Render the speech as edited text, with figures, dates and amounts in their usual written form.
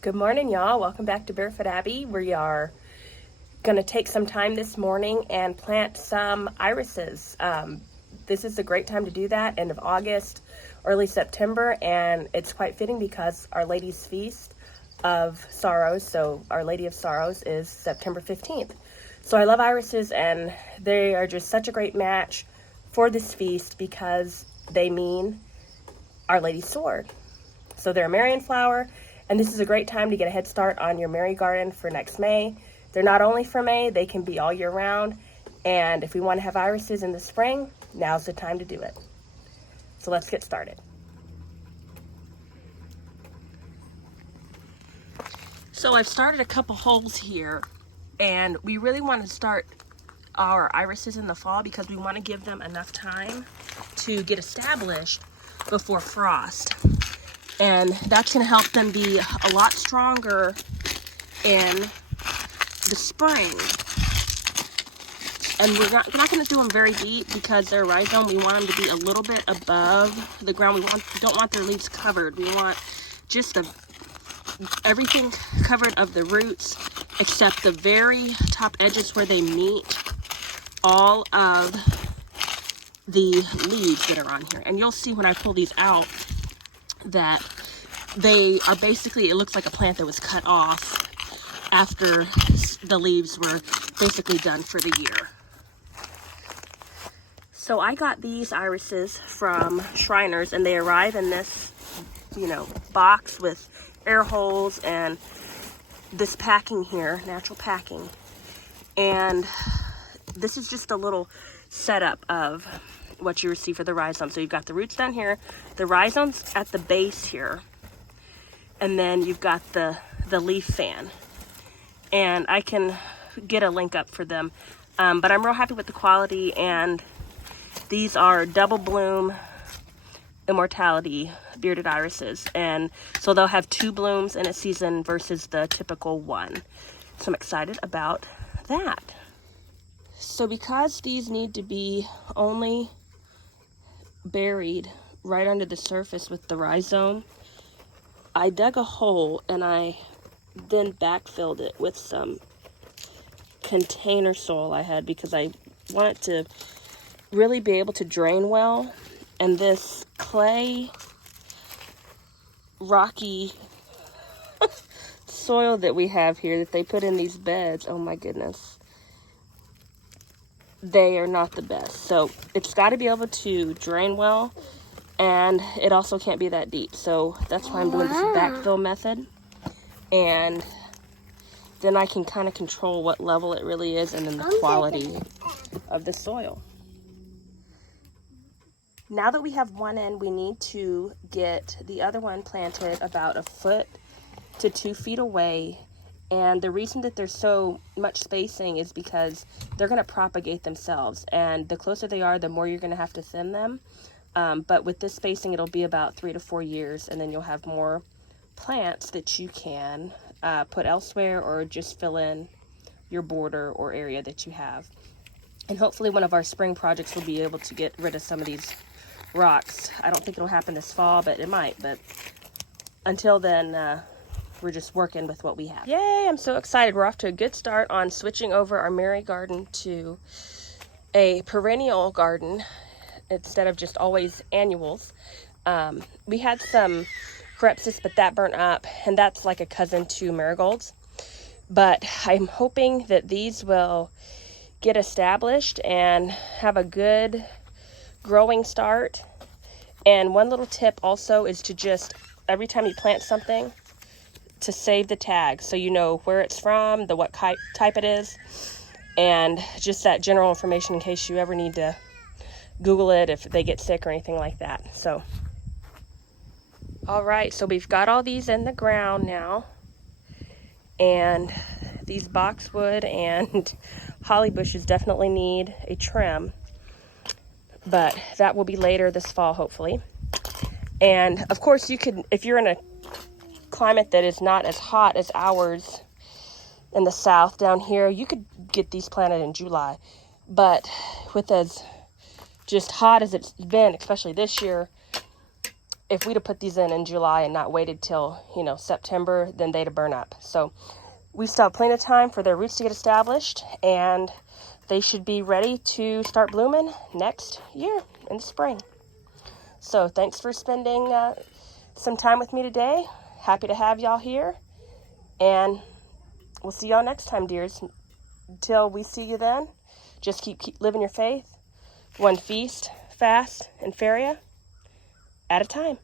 Good morning, y'all. Welcome back to Barefoot Abbey. We are going to take some time this morning and plant some irises. This is a great time to do that, end of August, early September, and it's quite fitting because Our Lady's Feast of Sorrows, so Our Lady of Sorrows, is September 15th. So I love irises, and they are just such a great match for this feast because they mean Our Lady's sword. So they're a Marian flower, and this is a great time to get a head start on your Mary garden for next May. They're not only for May, they can be all year round. And if we want to have irises in the spring, now's the time to do it. So let's get started. So I've started a couple holes here, and we really want to start our irises in the fall because we want to give them enough time to get established before frost. And that's going to help them be a lot stronger in the spring. And we're not going to do them very deep because they're rhizome. We want them to be a little bit above the ground. We don't want their leaves covered. We want just everything covered of the roots except the very top edges where they meet all of the leaves that are on here. And you'll see when I pull these out that they are basically, it looks like a plant that was cut off after the leaves were basically done for the year. So I got these irises from Shriners, and they arrive in this, box with air holes and this packing here, natural packing. And this is just a little setup of what you receive for the rhizomes. So you've got the roots down here, the rhizomes at the base here, and then you've got the leaf fan. And I can get a link up for them, but I'm real happy with the quality. And these are double bloom immortality bearded irises, and so they'll have 2 blooms in a season versus the typical one. So I'm excited about that. So because these need to be only buried right under the surface with the rhizome, I dug a hole and I then backfilled it with some container soil I had because I want it to really be able to drain well. And this clay, rocky soil that we have here that they put in these beds, oh my goodness, they are not the best. So it's got to be able to drain well, and it also can't be that deep. So that's why I'm doing this backfill method. And then I can kind of control what level it really is and then the quality of the soil. Now that we have one in, we need to get the other one planted about 1 foot to 2 feet away. And the reason that there's so much spacing is because they're going to propagate themselves. And the closer they are, the more you're going to have to thin them. But with this spacing, it'll be about 3 to 4 years. And then you'll have more plants that you can put elsewhere or just fill in your border or area that you have. And hopefully one of our spring projects will be able to get rid of some of these rocks. I don't think it'll happen this fall, but it might. But until then, we're just working with what we have. Yay, I'm so excited. We're off to a good start on switching over our Mary garden to a perennial garden instead of just always annuals. We had some Coreopsis, but that burnt up, and that's like a cousin to marigolds. But I'm hoping that these will get established and have a good growing start. And one little tip also is to just, every time you plant something, to save the tag so you know where it's from, what type it is, and just that general information in case you ever need to Google it if they get sick or anything like that. So, all right, so we've got all these in the ground now, and these boxwood and holly bushes definitely need a trim, but that will be later this fall, hopefully. And of course, you could, if you're in a climate that is not as hot as ours in the south down here, you could get these planted in July. But with as just hot as it's been, especially this year, if we'd have put these in July and not waited till, September, then they'd have burned up. So we still have plenty of time for their roots to get established, and they should be ready to start blooming next year in the spring. So thanks for spending some time with me today. Happy to have y'all here, and we'll see y'all next time, dears. Until we see you then, just keep living your faith, one feast, fast, and feria at a time.